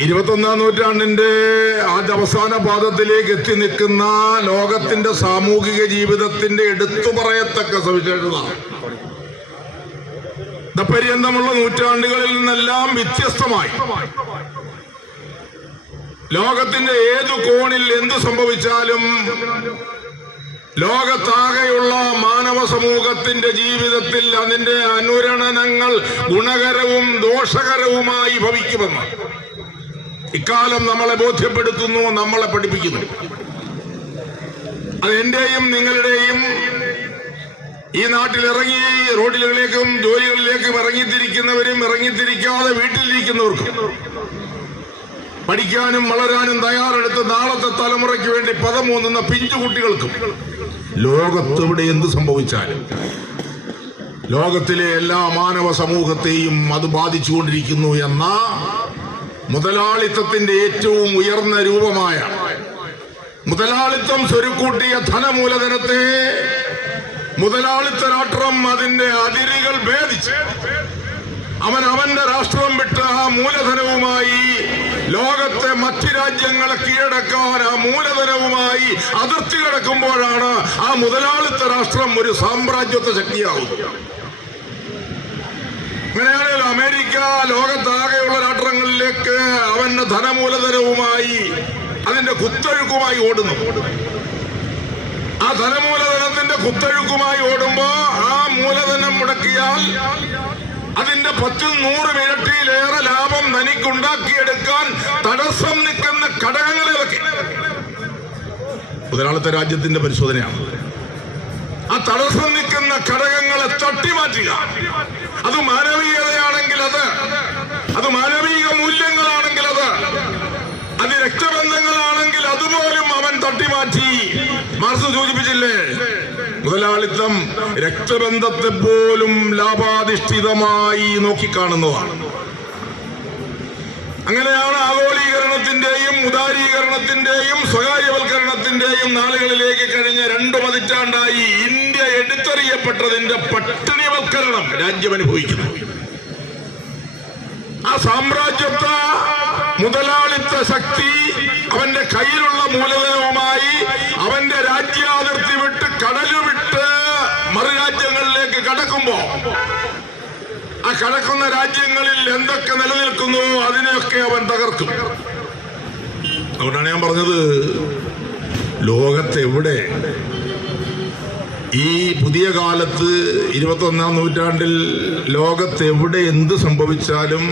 ഇരുപത്തൊന്നാം നൂറ്റാണ്ടിന്റെ ആദ്യ അവസാന പാദത്തിലേക്ക് എത്തി നിൽക്കുന്ന ലോകത്തിന്റെ സാമൂഹിക ജീവിതത്തിന്റെ എടുത്തു പറയത്തക്ക സവിശേഷത പര്യന്തമുള്ള നൂറ്റാണ്ടുകളിൽ നിന്നെല്ലാം വ്യത്യസ്തമായി. ലോകത്തിന്റെ ഏതു കോണിൽ എന്തു സംഭവിച്ചാലും ലോകത്താകെയുള്ള മാനവ സമൂഹത്തിന്റെ ജീവിതത്തിൽ അതിന്റെ അനുരണനങ്ങൾ ഗുണകരവും ദോഷകരവുമായി ഭവിക്കുമെന്ന് ഇക്കാലം നമ്മളെ ബോധ്യപ്പെടുത്തുന്നു നമ്മളെ പഠിപ്പിക്കുന്നു. അത് എന്റെയും നിങ്ങളുടെയും ഈ നാട്ടിലിറങ്ങി റോഡിലേക്കും ജോലികളിലേക്കും ഇറങ്ങിത്തിരിക്കുന്നവരും ഇറങ്ങിത്തിരിക്കാതെ വീട്ടിലിരിക്കുന്നവർക്കും പഠിക്കാനും വളരാനും തയ്യാറെടുത്ത് നാളത്തെ തലമുറയ്ക്ക് വേണ്ടി പദമൂന്നുന്ന പിഞ്ചുകുട്ടികൾക്കും ലോകത്തെവിടെ എന്ത് സംഭവിച്ചാലും ലോകത്തിലെ എല്ലാ മാനവ സമൂഹത്തെയും അത് ബാധിച്ചുകൊണ്ടിരിക്കുന്നു എന്ന മുതലാളിത്തത്തിന്റെ ഏറ്റവും ഉയർന്ന രൂപമായ മുതലാളിത്തം സ്വരുക്കൂട്ടിയ ധനമൂലധനത്തെ മുതലാളിത്ത രാഷ്ട്രം അതിന്റെ അതിരുകൾ ഭേദിച്ച് അവൻ അവന്റെ രാഷ്ട്രം വിട്ട് ആ മൂലധനവുമായി ലോകത്തെ മറ്റ് രാജ്യങ്ങളെ കീഴടക്കാൻ ആ മൂലധനവുമായി അതിർത്തി കിടക്കുമ്പോഴാണ് ആ മുതലാളിത്ത രാഷ്ട്രം ഒരു സാമ്രാജ്യത്വ ശക്തിയാവുന്നത്. അങ്ങനെയാണെങ്കിൽ അമേരിക്ക രാഷ്ട്രങ്ങളിലേക്ക് അവന്റെ ധനമൂലധനവുമായി അതിന്റെ കുത്തൊഴുക്കുമായി ഓടുന്നു. ആ ധനമൂലധനത്തിന്റെ കുത്തൊഴുക്കുമായി ഓടുമ്പോ ആ മൂലധനം മുടക്കിയാൽ അതിന്റെ പത്തിൽ നൂറ് ഇരട്ടിയിലേറെ ലാഭം തനിക്കുണ്ടാക്കിയെടുക്കാൻ തടസ്സം നിൽക്കുന്ന ഘടകങ്ങളിലൊക്കെ. മുതലാളിത്ത രാജ്യത്തിന്റെ പരിശോധനയാണ്. ആ തടസ്സം നിൽക്കുന്ന ഘടകങ്ങളെ തട്ടിമാറ്റുക. അത് മാനവീയതയാണെങ്കിൽ അത് അത് മാനവീക മൂല്യങ്ങളാണെങ്കിൽ അത് അത് രക്തബന്ധങ്ങളാണെങ്കിൽ അതുപോലും അവൻ തട്ടിമാറ്റി മാർസ് സൂചിപ്പിച്ചില്ലേ? മുതലാളിത്തം രക്തബന്ധത്തെ പോലും ലാഭാധിഷ്ഠിതമായി നോക്കിക്കാണുന്നതാണ്. അങ്ങനെയാണ് ആഗോളീകരണത്തിന്റെയും ഉദാരീകരണത്തിന്റെയും സ്വകാര്യവൽക്കരണത്തിന്റെയും നാളുകളിലേക്ക് കഴിഞ്ഞ രണ്ടു പതിറ്റാണ്ടായി ഇന്ത്യ എടുത്തെറിയപ്പെട്ടതിന്റെ പട്ടിണിവൽക്കരണം രാജ്യം അനുഭവിക്കുന്നു. ആ സാമ്രാജ്യത്വ മുതലാളിത്ത ശക്തി അവന്റെ കയ്യിലുള്ള മൂലധനവുമായി അവന്റെ രാജ്യാതിർത്തി വിട്ട് കടൽ വിട്ട് മറുരാജ്യങ്ങളിലേക്ക് കടക്കുമ്പോ ആ കടക്കുന്ന രാജ്യങ്ങളിൽ എന്തൊക്കെ നിലനിൽക്കുന്നു അതിനെയൊക്കെ അവൻ തകർക്കും. അതുകൊണ്ടാണ് ഞാൻ പറഞ്ഞത് ലോകത്തെവിടെ ഈ പുതിയ കാലത്ത് ഇരുപത്തൊന്നാം നൂറ്റാണ്ടിൽ ലോകത്തെവിടെ എന്ത് സംഭവിച്ചാലും